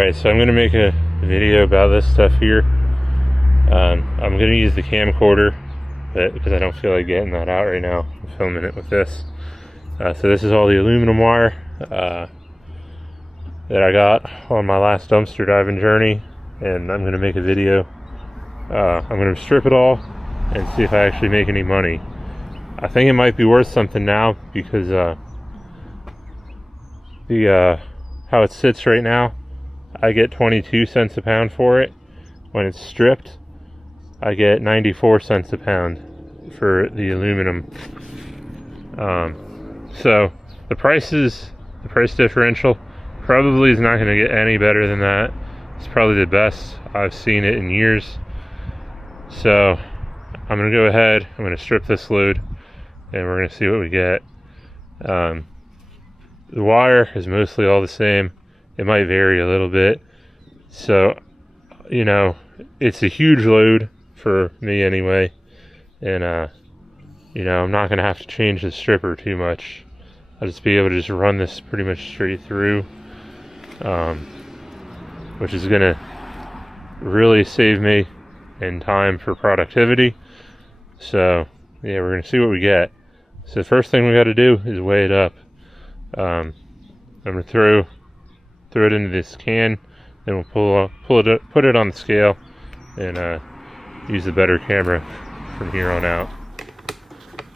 Alright, so I'm going to make a video about this stuff here. I'm going to use the camcorder, but because I don't feel like getting that out right now, I'm filming it with this. So this is all the aluminum wire that I got on my last dumpster diving journey, and I'm going to make a video. I'm going to strip it all and see if I actually make any money. I think it might be worth something now because how it sits right now, I get 22 cents a pound for it. When it's stripped, I get 94 cents a pound for the aluminum. So the price differential probably is not going to get any better than that. It's probably the best I've seen it in years. So I'm going to go ahead, I'm going to strip this load, and we're going to see what we get. The wire is mostly all the same. It might vary a little bit. So, you know, it's a huge load for me anyway. And, you know, I'm not going to have to change the stripper too much. I'll just be able to just run this pretty much straight through, which is going to really save me in time for productivity. So, yeah, we're going to see what we get. So the first thing we got to do is weigh it up. I'm going to throw it into this can, then we'll put it on the scale, and use a better camera from here on out.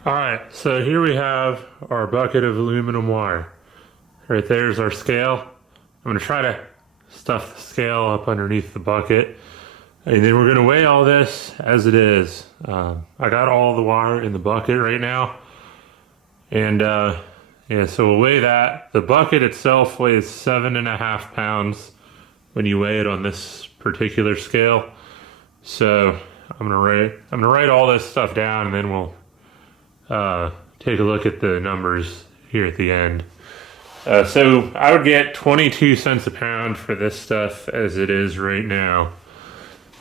Alright, so here we have our bucket of aluminum wire. Right there's our scale. I'm going to try to stuff the scale up underneath the bucket, and then we're going to weigh all this as it is. I got all the wire in the bucket right now, and yeah, so we'll weigh that. The bucket itself weighs 7.5 pounds when you weigh it on this particular scale. So I'm gonna write all this stuff down, and then we'll take a look at the numbers here at the end. So I would get 22 cents a pound for this stuff as it is right now.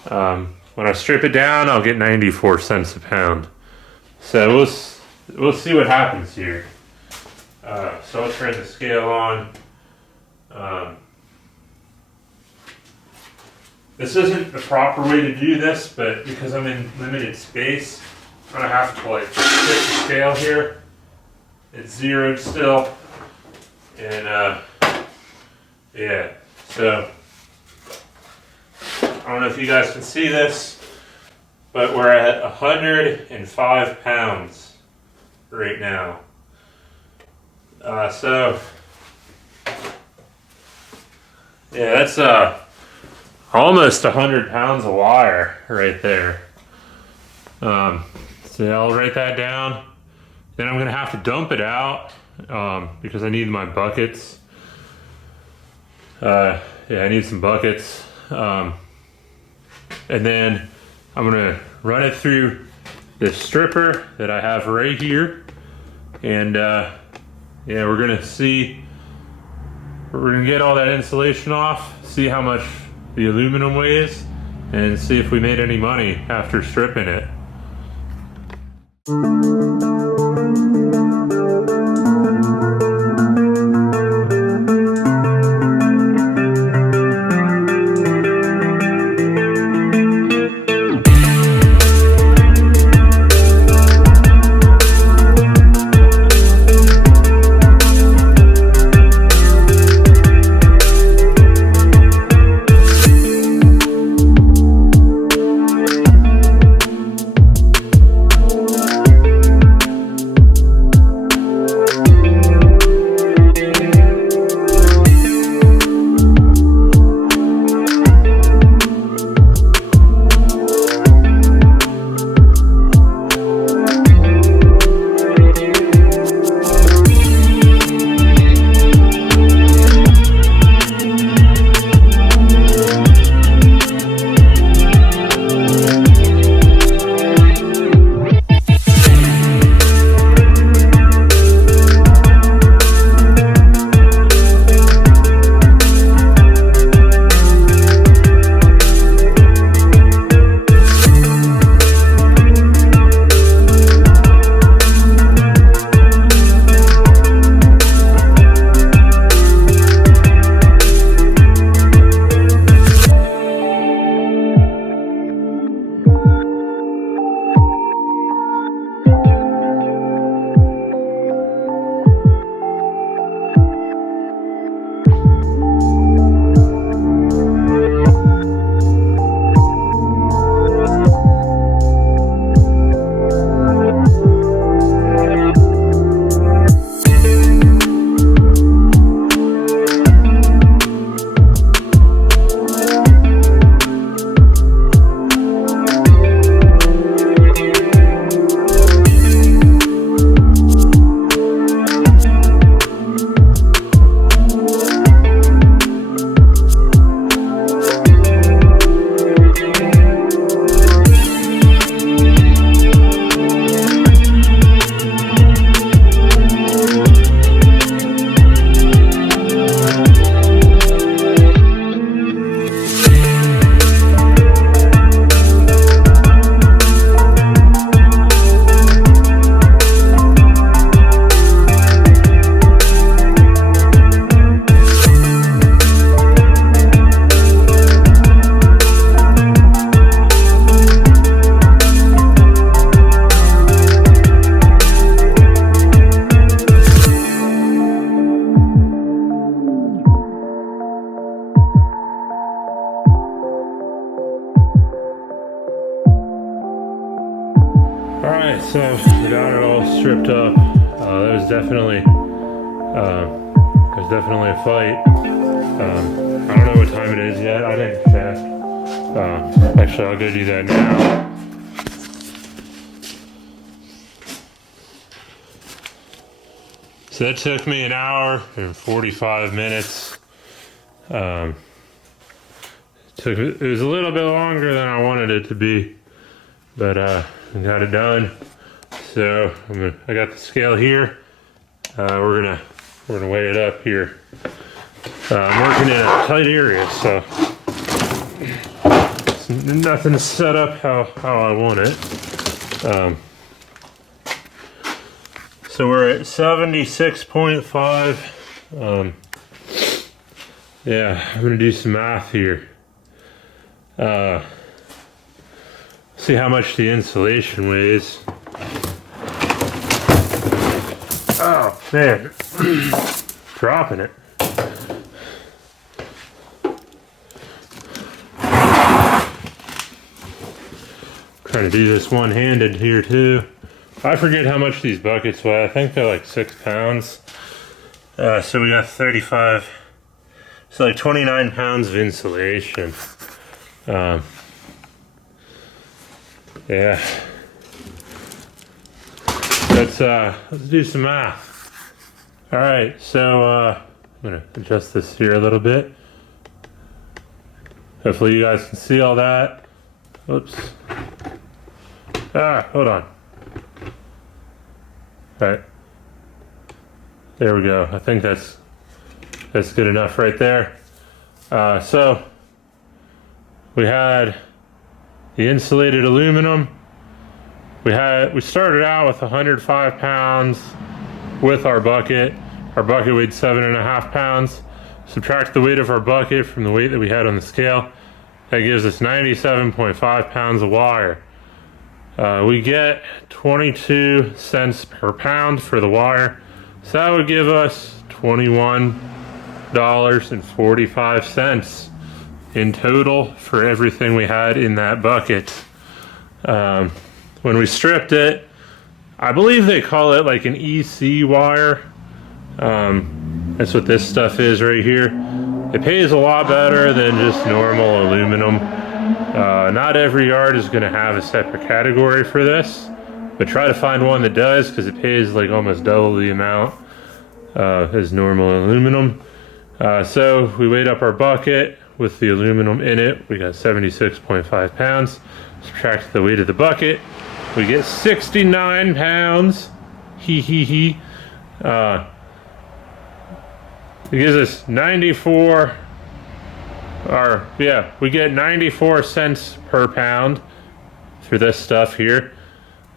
When I strip it down, I'll get 94 cents a pound. So we'll see what happens here. So I'll turn the scale on. This isn't the proper way to do this, but because I'm in limited space, I'm gonna have to like tip the scale here. It's zeroed still, and yeah. So I don't know if you guys can see this, but we're at 105 pounds right now. So yeah, that's almost 100 pounds of wire right there. So I'll write that down. Then I'm gonna have to dump it out because I need my buckets. Yeah, I need some buckets. And then I'm gonna run it through this stripper that I have right here, and yeah, we're gonna get all that insulation off, see how much the aluminum weighs, and see if we made any money after stripping it. Alright, so we got it all stripped up. That was definitely a fight. I don't know what time it is yet. I didn't check. Actually, I'll go do that now. So that took me an hour and 45 minutes. It was a little bit longer than I wanted it to be, but we got it done. So I got the scale here. We're gonna weigh it up here. I'm working in a tight area, so nothing set up how I want it. So we're at 76.5. Yeah, I'm gonna do some math here. See how much the insulation weighs. Oh man, dropping it. Trying to do this one-handed here too. I forget how much these buckets weigh. I think they're like 6 pounds. So we got 35. It's like 29 pounds of insulation. Yeah. Let's do some math. All right, so I'm gonna adjust this here a little bit. Hopefully you guys can see all that. Oops. Hold on. All right. There we go. I think that's good enough right there. So we had the insulated aluminum. We started out with 105 pounds with our bucket. Our bucket weighed 7.5 pounds. Subtract the weight of our bucket from the weight that we had on the scale. That gives us 97.5 pounds of wire. We get 22 cents per pound for the wire. So that would give us $21.45 in total for everything we had in that bucket. When we stripped it, I believe they call it like an EC wire. That's what this stuff is right here. It pays a lot better than just normal aluminum. Not every yard is going to have a separate category for this, but try to find one that does, because it pays like almost double the amount as normal aluminum. So we weighed up our bucket with the aluminum in it. We got 76.5 pounds. Subtract the weight of the bucket. We get 69 pounds. It gives us 94. We get 94 cents per pound for this stuff here.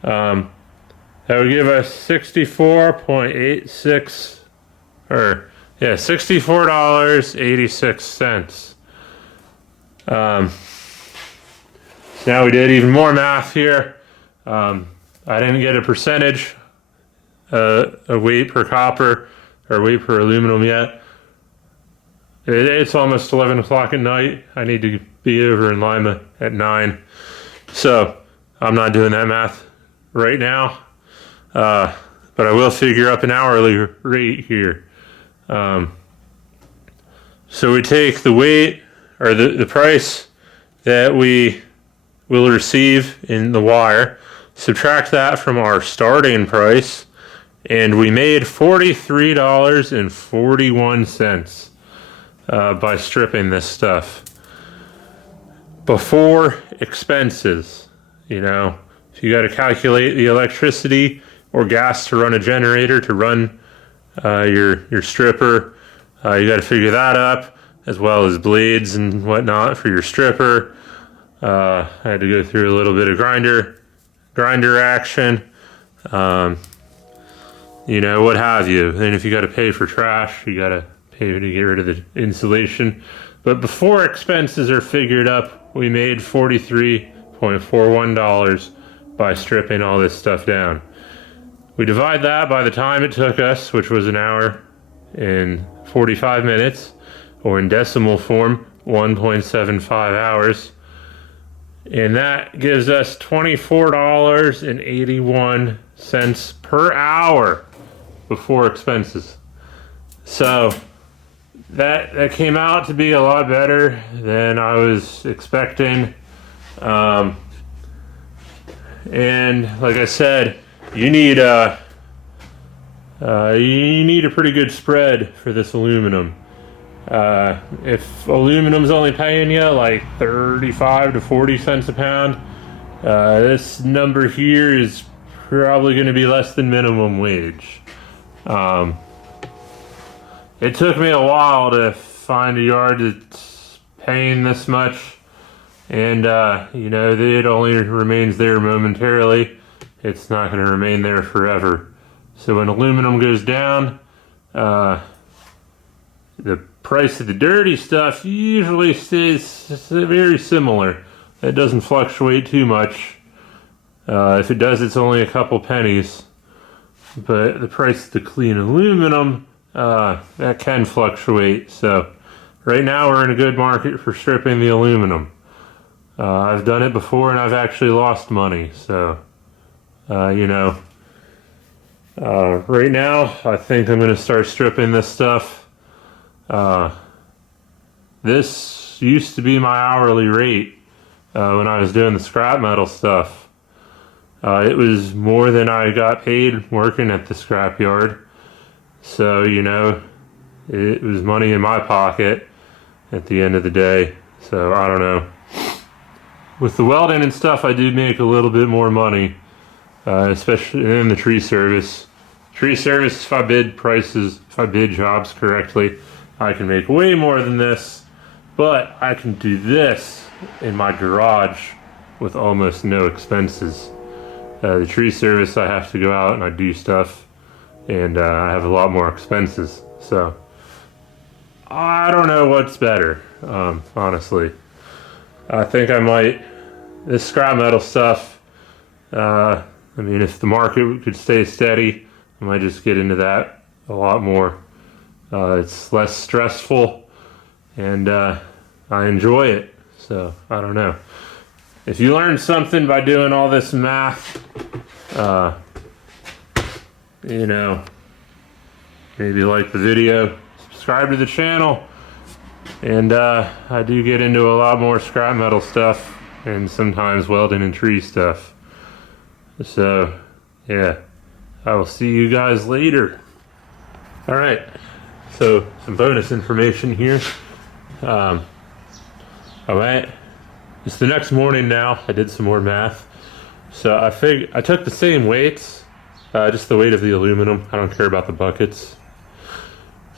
That would give us $64.86, $64.86. Now we did even more math here. I didn't get a percentage, a weight per copper or weight per aluminum yet. It's almost 11 o'clock at night. I need to be over in Lima at 9. So I'm not doing that math right now. But I will figure up an hourly rate here. So we take the weight, or the price that we will receive in the wire, subtract that from our starting price, and we made $43.41 by stripping this stuff. Before expenses, if you got to calculate the electricity or gas to run a generator to run your stripper, you got to figure that up, as well as blades and whatnot for your stripper. I had to go through a little bit of grinder action, what have you. And if you got to pay for trash, you got to pay to get rid of the insulation. But before expenses are figured up, we made $43.41 by stripping all this stuff down. We divide that by the time it took us, which was an hour and 45 minutes, or in decimal form, 1.75 hours. And that gives us $24.81 per hour before expenses. So that came out to be a lot better than I was expecting. And like I said, you need a pretty good spread for this aluminum. If aluminum's only paying you like 35 to 40 cents a pound, this number here is probably going to be less than minimum wage. It took me a while to find a yard that's paying this much, and it only remains there momentarily. It's not going to remain there forever. So when aluminum goes down, the price of the dirty stuff usually stays very similar. It doesn't fluctuate too much. If it does, it's only a couple pennies. But the price of the clean aluminum, that can fluctuate. So right now we're in a good market for stripping the aluminum. I've done it before and I've actually lost money. So, right now I think I'm going to start stripping this stuff. This used to be my hourly rate when I was doing the scrap metal stuff. It was more than I got paid working at the scrap yard. So, it was money in my pocket at the end of the day. So, I don't know. With the welding and stuff, I do make a little bit more money, especially in the tree service. Tree service, if I bid jobs correctly, I can make way more than this. But I can do this in my garage with almost no expenses. The tree service, I have to go out and I do stuff, and I have a lot more expenses. So I don't know what's better, honestly. I think I might, this scrap metal stuff, if the market could stay steady, I might just get into that a lot more. It's less stressful, and I enjoy it. So I don't know. If you learned something by doing all this math, maybe like the video, subscribe to the channel, and I do get into a lot more scrap metal stuff and sometimes welding and tree stuff. So, yeah, I will see you guys later. All right, so some bonus information here. It's the next morning now. I did some more math. So I took the same weights, just the weight of the aluminum. I don't care about the buckets.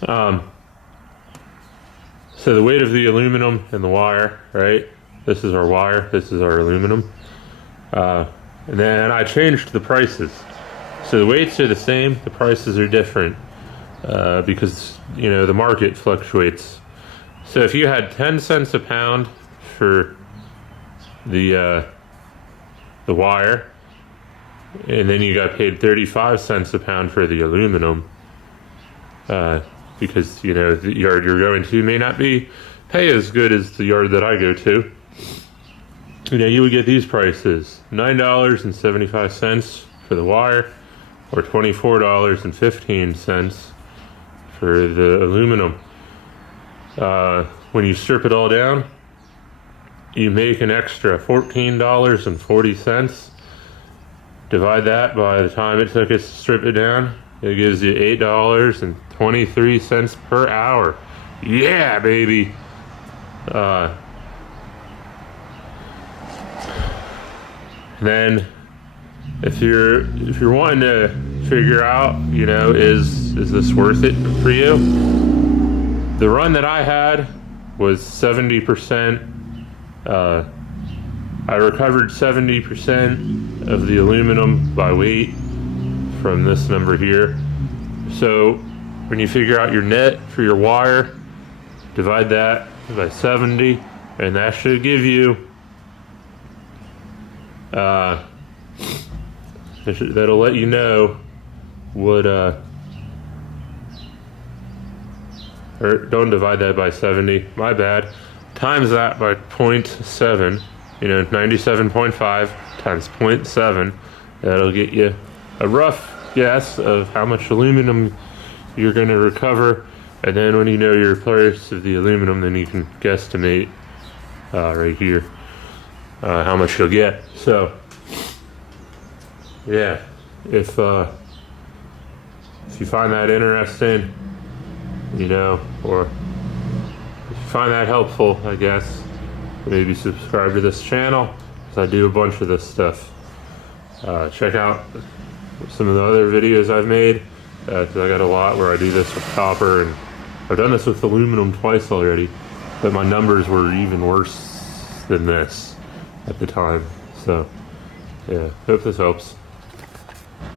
So the weight of the aluminum and the wire, right? This is our wire, this is our aluminum. And then I changed the prices. So the weights are the same, the prices are different, because, the market fluctuates. So if you had 10 cents a pound for the wire, and then you got paid 35 cents a pound for the aluminum, because the yard you're going to may not pay as good as the yard that I go to. You would get these prices: $9.75 for the wire, or $24.15 for the aluminum. When you strip it all down, you make an extra $14.40. Divide that by the time it took us to strip it down, it gives you $8.23 per hour. Yeah, baby. Then if you're wanting to figure out, is this worth it for you? The run that I had was 70%. I recovered 70% of the aluminum by weight from this number here. So when you figure out your net for your wire, divide that by 70, and that should give you that'll let you know what or don't divide that by 70, my bad. Times that by 0.7, 97.5 times 0.7. That'll get you a rough guess of how much aluminum you're going to recover. And then when you know your price of the aluminum, then you can guesstimate right here how much you'll get. So yeah, if you find that interesting, or if you find that helpful, I guess, maybe subscribe to this channel, because I do a bunch of this stuff. Check out some of the other videos I've made, because I got a lot where I do this with copper, and I've done this with aluminum twice already, but my numbers were even worse than this at the time. So yeah, hope this helps.